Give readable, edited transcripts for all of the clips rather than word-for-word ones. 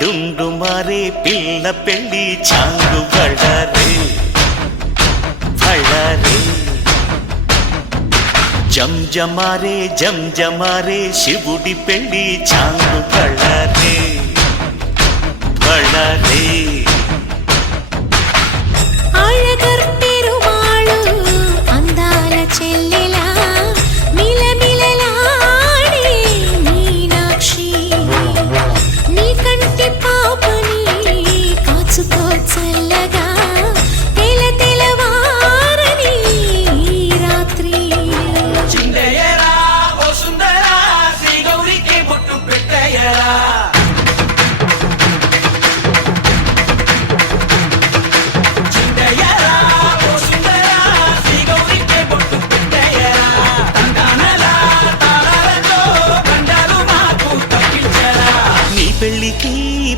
డుండు మారే పిల్ల పెళ్ళి చాంగు బళ్ళారే బళ్ళారే జంజమారే శివుడి పెళ్ళి చాంగు బళ్ళారే బళ్ళారే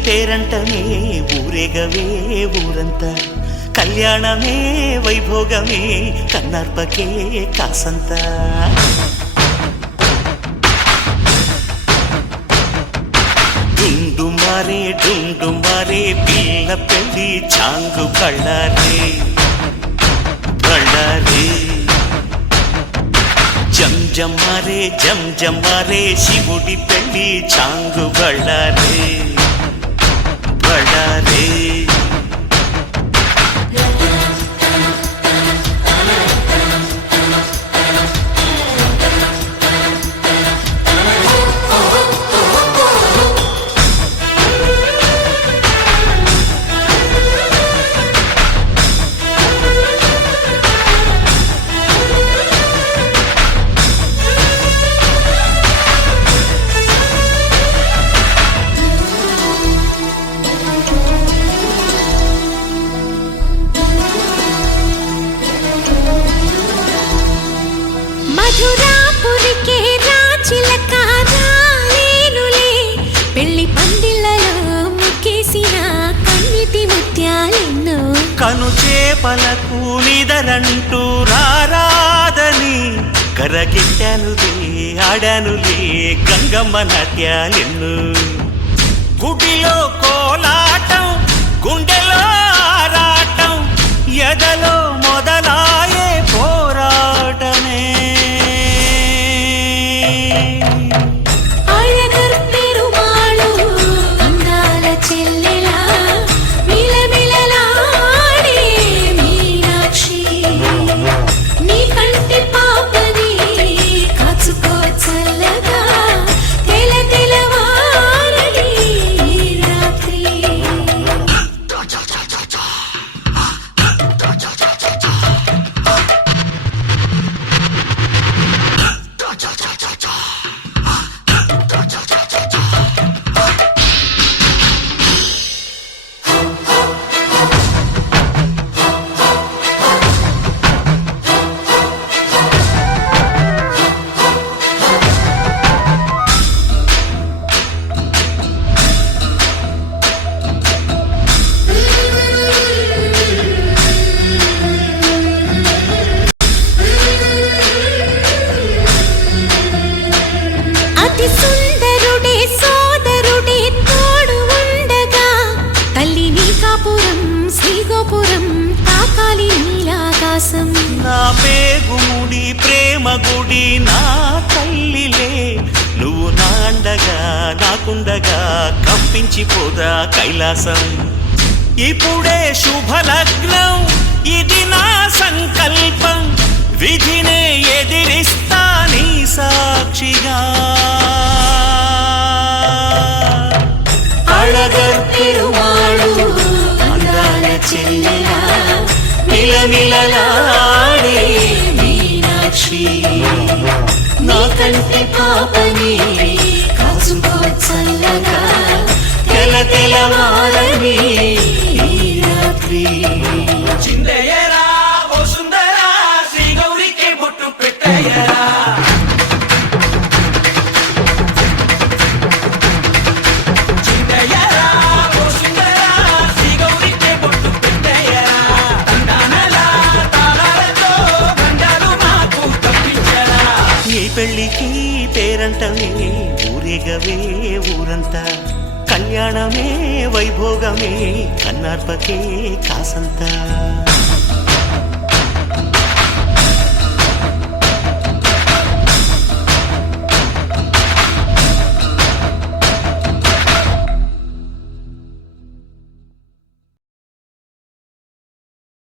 పేరంటమే ఊరేగవే ఊరంతా కళ్యాణమే వైభోగమే కన్నార్పకే కాసంత డుండు మారే పిల్ల పెళ్ళి చాంగు బళ్ళారే బళ్ళారే జంజమారే శివుడి పెళ్ళి చాంగు బళ్ళారే బళ్ళారే కను చేపలకు నిదరంటూ రారాదని కరగిట్టానులే ఆడానులే గంగమ్మ నాట్యాలెన్ను గుడిలో కోలాటం గుండెలో ఆరాటం ఎదలో మొదలాయే పోరాటమే నా పేగుముడి ప్రేమ గుడి నా తల్లిలే నువ్వు నాండగా నాకుండగా కంపించిపోదా కైలాసం ఇప్పుడే శుభలగ్నం ఇది నా సంకల్పం విధినే ఎదిరిస్తా నీ సాక్షిగా అళగర్ పెరుమాళు అందాల చెల్లెలా మిలమిలలాడే మీనాక్షి నా కంటి పాపని కాచుకో పెళ్ళికి పేరంటమే ఊరేగవే ఊరంతా కళ్యాణమే వైభోగమే కన్నార్పకే కాసంతా